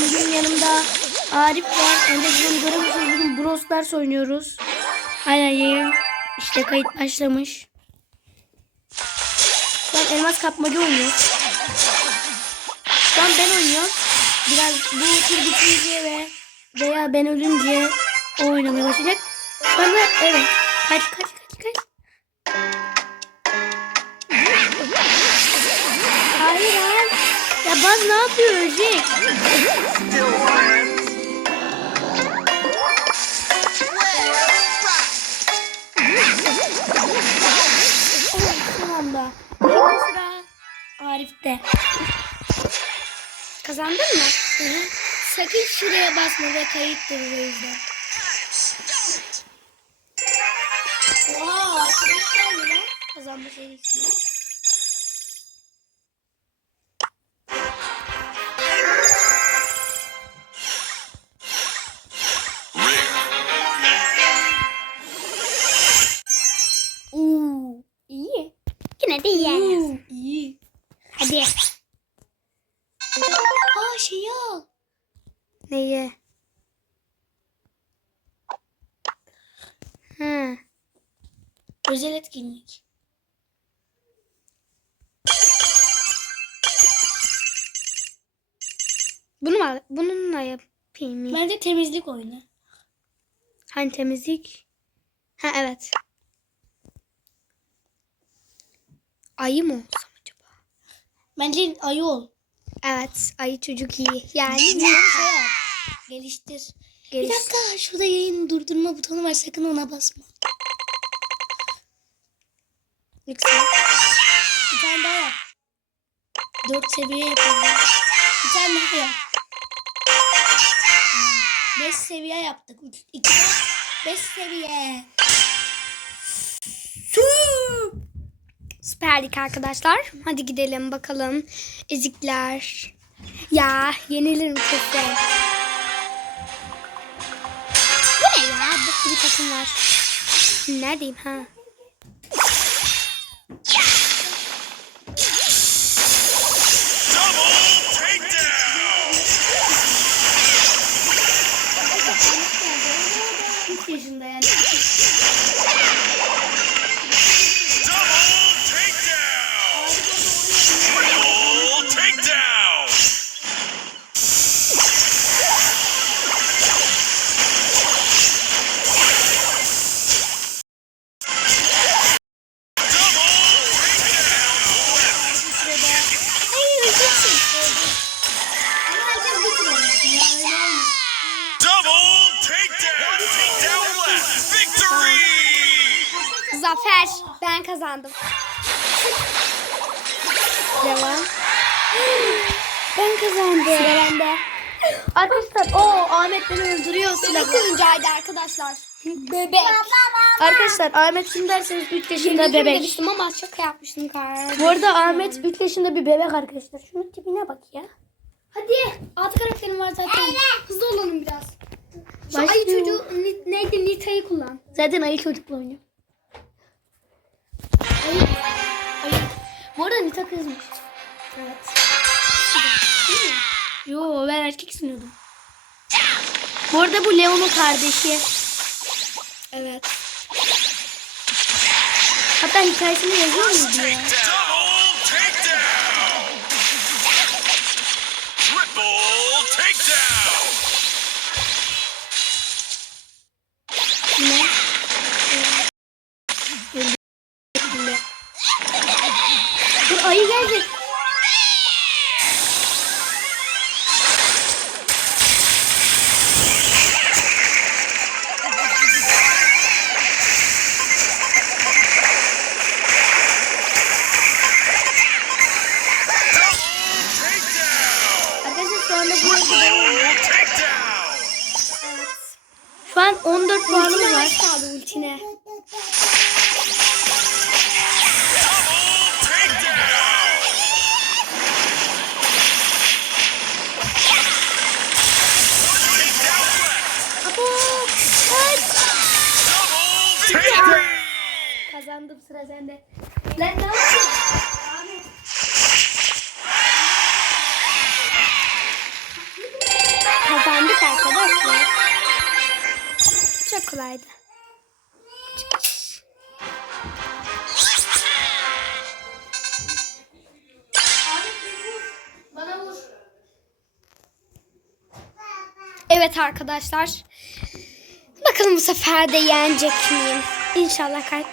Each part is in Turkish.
bugün yanımda Arif var. Önce bizim görüyorsunuz bugün Brawl oynuyoruz. Aynen yayın. İşte kayıt başlamış. Şu an elmas kapmaca oynuyoruz. Şu an ben oynuyorum. Biraz bu tur bitince ve veya ben ölünce o oynamaya başlayacak. Anda evet. Kaç kaç Ya Baz ne yapıyor ölecek? Anda. Şimdi sıra Arif'te. Kazandın mı? Hı hı. Sakın şuraya basma ve kayıttır o yüzden. Wow, arkadaşlar mı. Aa şeyi al. Neyi? Ha. Özel etkinlik. Bunu mu, bununla yapayım. Bence temizlik oyunu. Hani temizlik? Ha evet. Ayı mı olsam acaba? Bence ayı ol. Evet ayı çocuk iyi. Yani şey ne? Geliştir. Bir dakika şurada yayın durdurma butonu var sakın ona basma. Yüksel. Bir tane daha yap. Dört seviye yapalım. Bir tane daha yap. Beş seviye yaptık. İki, beş seviye. Süperlik arkadaşlar. Hadi gidelim bakalım. Ezikler. Ya yenilir mi kesin? Bu ne ya? Bu bir takım var. Neredeyim ha? Double takedown! 3 yaşında yani. Zafer. Ben kazandım. Devam. Ben kazandım. Sıra bende. Arkadaşlar o Ahmet beni öldürüyor silahı. oyuncağıydı arkadaşlar. Bebek. Arkadaşlar Ahmet kim derseniz 3 yaşında bebek. demiştim ama şaka yapmıştım kardeşim. Bu arada Ahmet 3 yaşında bir bebek arkadaşlar. Şunun tipine bak ya. Hadi. Altı karakterim var zaten. Hızlı olalım biraz. Şu ayı Başlıyor. çocuğu Ni- neydi Nita'yı kullan. Zaten ayı çocukla oynuyor. Ayı. Ayı. Bu arada Nita kızmış. Evet. Yo ben erkek sanıyordum. Bu arada bu Leon'un kardeşi. Evet. Hatta hikayesini yazıyor muydu ya? Kazandım sıra sende. Lan ne yapıyorsun? Ahmet. Password. Çok kolaydı. Evet arkadaşlar. Bakalım bu sefer de yenecek miyim? İnşallah kay...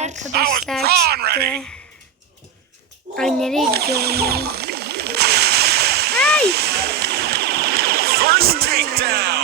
arkadaşlar. Çıktı. Ay nereye gidiyorum ben? Ay! First takedown.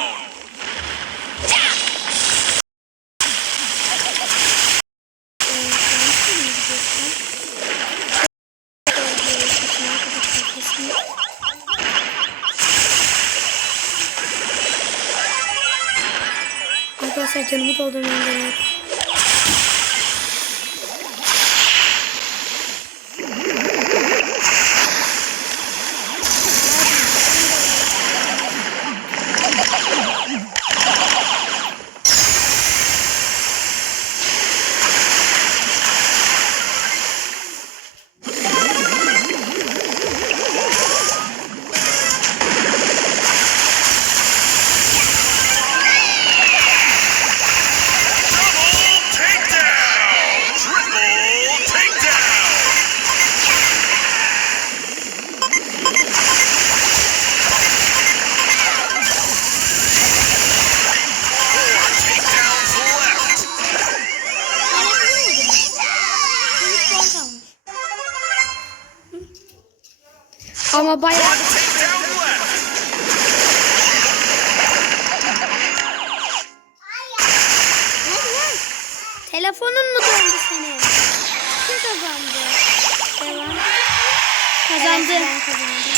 Ama bayağı. Telefonun mu döndü senin? Kim kazandı? Devam. Kazandı. Evet, ben kazandım.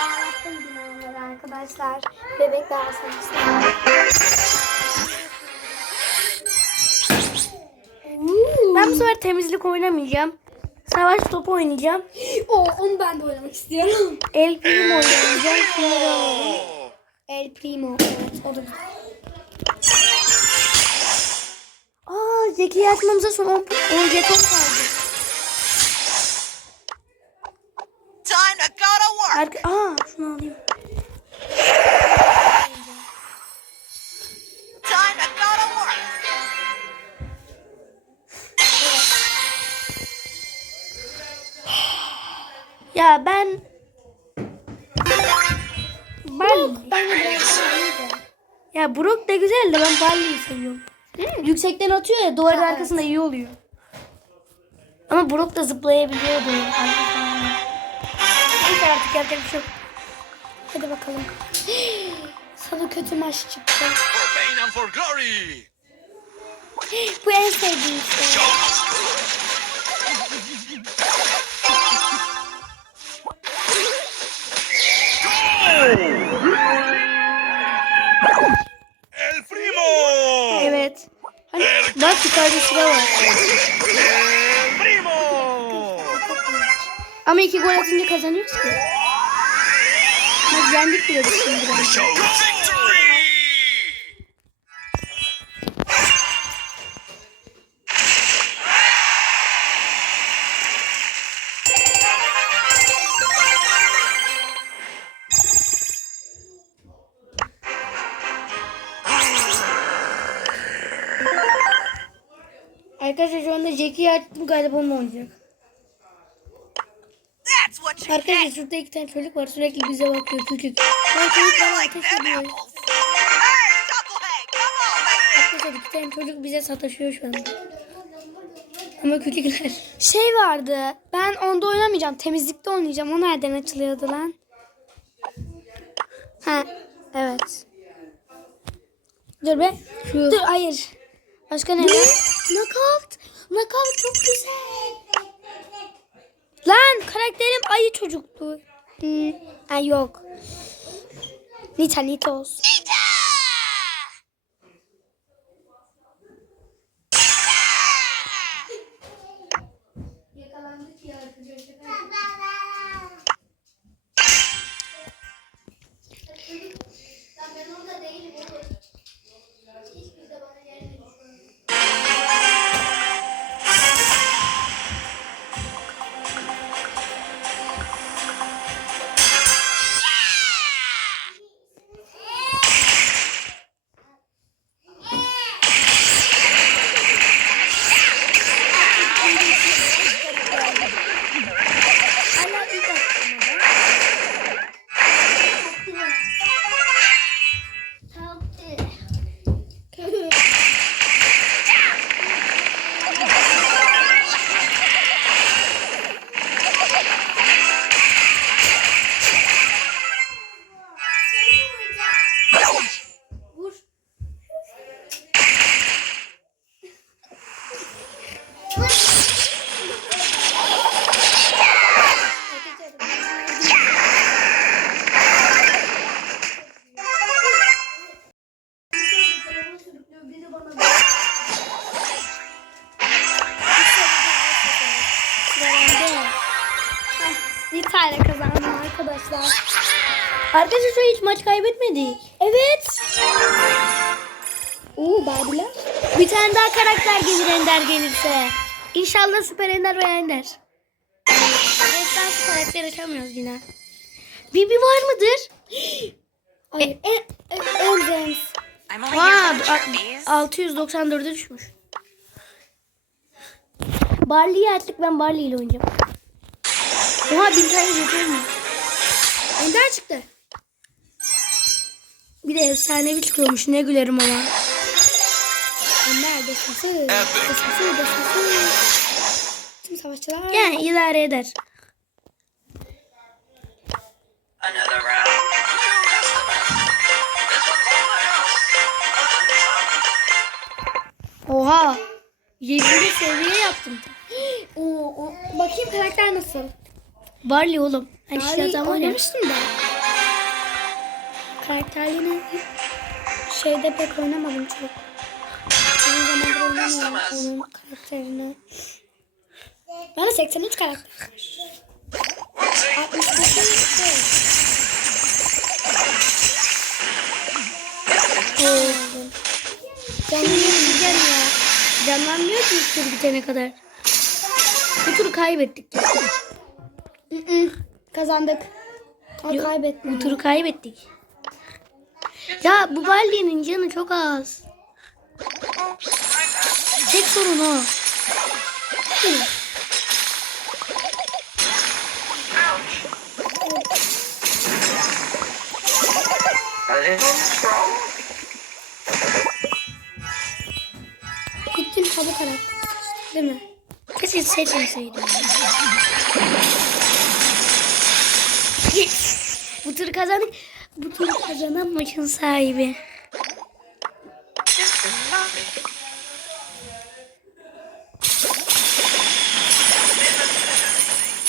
Ağlattım binaları arkadaşlar. Bebek daha Ben bu sefer temizlik oynamayacağım. Savaş topu oynayacağım. Oo, onu ben de oynamak istiyorum. El Primo oynayacağım. Şunları alalım. Oh. El Primo. Evet o da güzel. Aa Zeki'yi açmamıza son 10 10 jeton kaldı. Time to go to work. Arka Aa şunu alayım. Ya ben ben Ben ya Brook da güzel de ben Barley'i seviyorum. Yüksekten atıyor ya duvarın Ha, evet. arkasında iyi oluyor. Ama Brook da zıplayabiliyor arkasında. Neyse artık yapacak bir şey yok. Hadi bakalım. Sana kötü maç çıktı. For pain and for glory. Bu en sevdiğim şey. Bak yukarıda sıra var. Ama iki gol atınca kazanıyoruz ki. Bak yendik bile biz şimdi. Arkadaşlar şurada iki tane çocuk var sürekli bize bakıyor küçük. Ben çocuk bana ateş ediyor. Arkadaşlar iki tane çocuk bize sataşıyor şu anda. Ama küçükler. Şey vardı. Ben onda oynamayacağım. Temizlikte oynayacağım. O nereden açılıyordu lan? Ha, evet. Dur be. Dur hayır. Başka ne? var? Knockout. Knockout çok güzel. Lan karakterim ayı çocuktu. Hmm, ay yok. Nita Nita olsun. Bir tane kazandım arkadaşlar. Arkadaşlar hiç maç kaybetmedik. Evet. Oo Barbie'ler. Bir tane daha karakter gelir Ender gelirse. İnşallah Süper Ender ve Ender. Destansı karakter açamıyoruz yine. Bibi var mıdır? Ay, en, en, en zems. I'm only here for Aa, the trophies. 694'e düşmüş. Barley'i artık ben Barley ile oynayacağım. Oha bir tane getirmiş. Ender çıktı. Bir de efsanevi çıkıyormuş. Ne gülerim ama. Ender destası. Destası destası. Tüm savaşçılar. Yani idare eder. Oha. 7. seviye yaptım. Oo, o, bakayım karakter nasıl? Barley oğlum. Hani Barley var ya. oynamıştım da. Karakterlerini şeyde pek oynamadım çok. Uzun zamandır oynamıyorum onun karakterini. Bana 83 karakter. 65 şey. Oo. Canlanmayacağım ya. Canlanmıyor ki ilk tur bitene kadar. Bu turu kaybettik. Mm-mm. Kazandık. Ama Yok, kaybettim. Bu turu kaybettik. Ya bu Barley'nin canı çok az. Tek sorun o. Gittim tabu karakter değil mi? Keşke seçmeseydim. Yes. Bu turu kazandık. Bu turu kazanan maçın sahibi.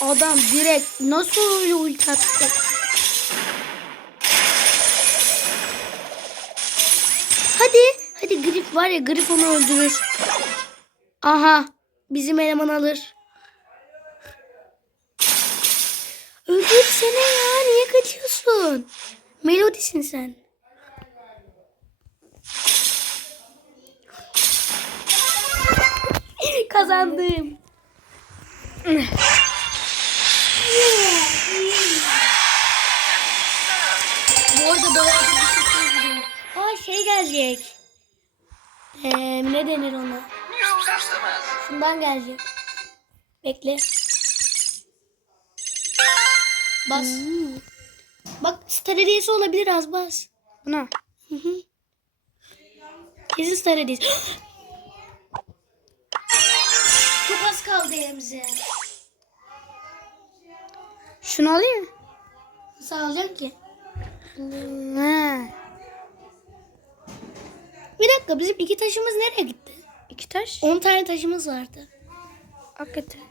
Adam direkt nasıl öyle ulti? Hadi. Hadi Grif var ya Grif onu öldürür. Aha. Bizim eleman alır. Öldürsene ya. Niye kaçıyorsun? Melodisin sen. Kazandım. Bu arada bayağı bir sürpriz video. Aa şey gelecek. Ee, ne denir ona? Şundan gelecek. Bekle. Bas. Bak star hediyesi olabilir az bas. Buna. Hı hı. Kesin star hediyesi. Çok az kaldı elimize. Şunu alayım? Nasıl alacak ki? Ha. Bir dakika bizim iki taşımız nereye gitti? İki taş. 10 tane taşımız vardı. Hakikaten.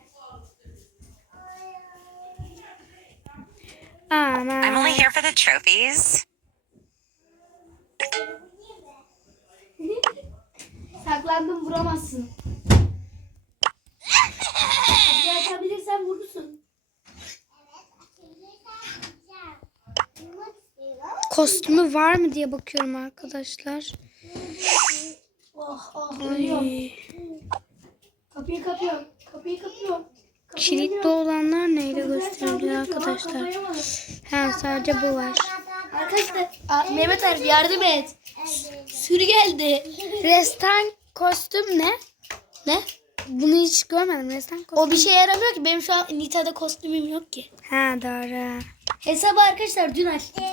I'm only Aman. here for the trophies. Saklandım vuramazsın. Hadi açabilirsen vurursun. Kostümü var mı diye bakıyorum arkadaşlar. Oh oh ölüyorum. Kapıyı kapıyorum. Kapıyı kapıyorum. Kilitli olanlar neyle gösteriliyor arkadaşlar? Ha sadece bu var. Arkadaşlar Aa, Mehmet Arif yardım et. Sürü geldi. Restan kostüm ne? Ne? Bunu hiç görmedim. Restan kostüm. O bir şey yaramıyor ki. Benim şu an Nita'da kostümüm yok ki. Ha doğru. Hesabı arkadaşlar dün açtım.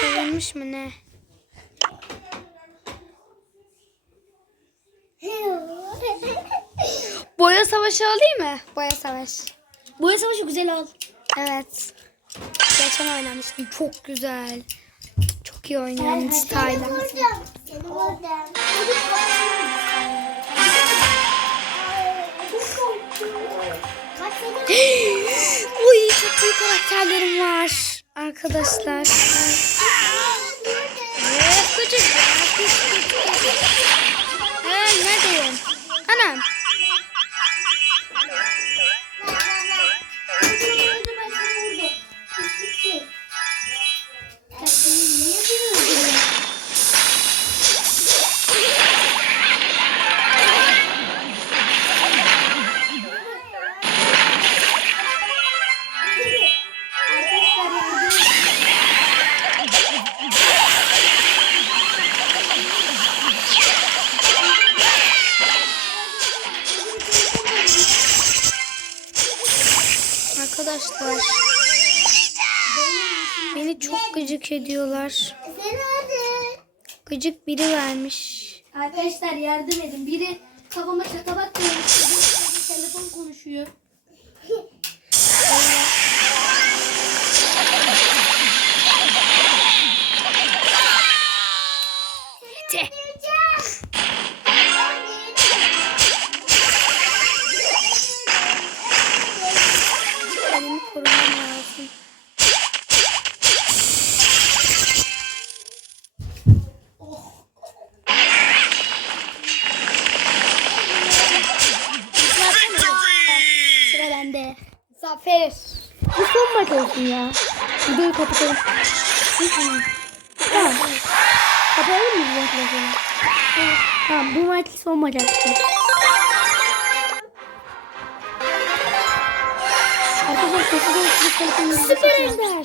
Çalınmış mı ne? Boya savaşı alayım mı? Boya savaş. Boya savaşı güzel al. Evet. Geçen oynamıştım. Çok güzel. Çok iyi oynuyorum Tayla. Uy çok iyi karakterlerim var. Arkadaşlar. Arkadaşlar. Beni çok gıcık ediyorlar. Gıcık biri vermiş. Arkadaşlar yardım edin. Biri kafama koymuş. Biri telefon konuşuyor. Maç olsun ya. Videoyu kapatalım. Tamam. Kapatalım mı bu telefonu? Tamam bu maç son maç artık. Arkadaşlar Süper Ender.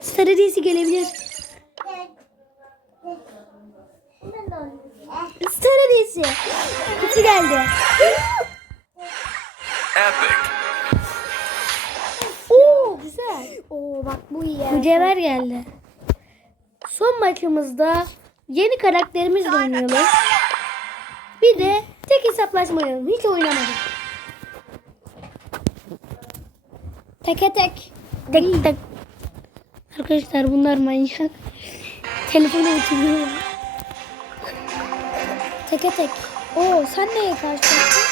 Star hediyesi gelebilir. Star hediyesi. Kutu geldi. Epic. Oo bak bu iyi. Mücevher geldi. Son maçımızda yeni karakterimizle oynayalım. Bir de tek hesaplaşma oynayalım. Hiç oynamadık. Teke tek. Tek tek. Arkadaşlar bunlar manyak. Telefonu uçuruyor. Teke tek. Oo sen neye karşılaştın?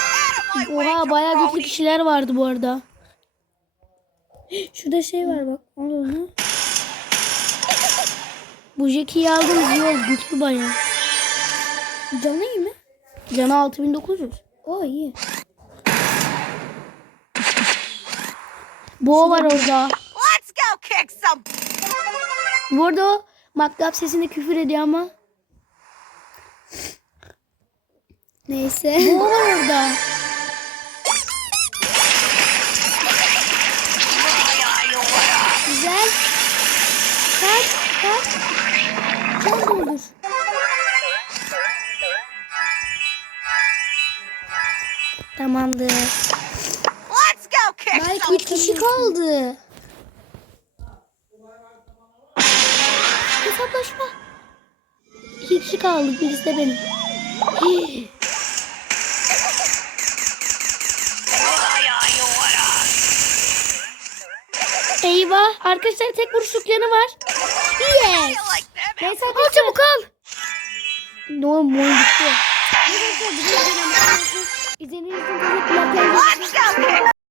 Oha bayağı güçlü kişiler vardı bu arada. Şurada şey var bak. Al onu. Bu Jackie'yi aldığımız oldu. Güçlü bayağı. Canlı iyi mi? Canı 6900. Oo iyi. Bo var orada. Let's go kick some. Bu arada o matkap sesinde küfür ediyor ama. Neyse. Bo var orada. Tamamdır. Let's go kick some. üç kişi kaldı. Hesaplaşma. İki kişi kaldık. Birisi de benim. Hii. Eyvah. Arkadaşlar tek vuruşluk yanı var. Yes. Neyse al çabuk al. Ne oğlum oyun bitti. İzlediğiniz için teşekkürler. Kick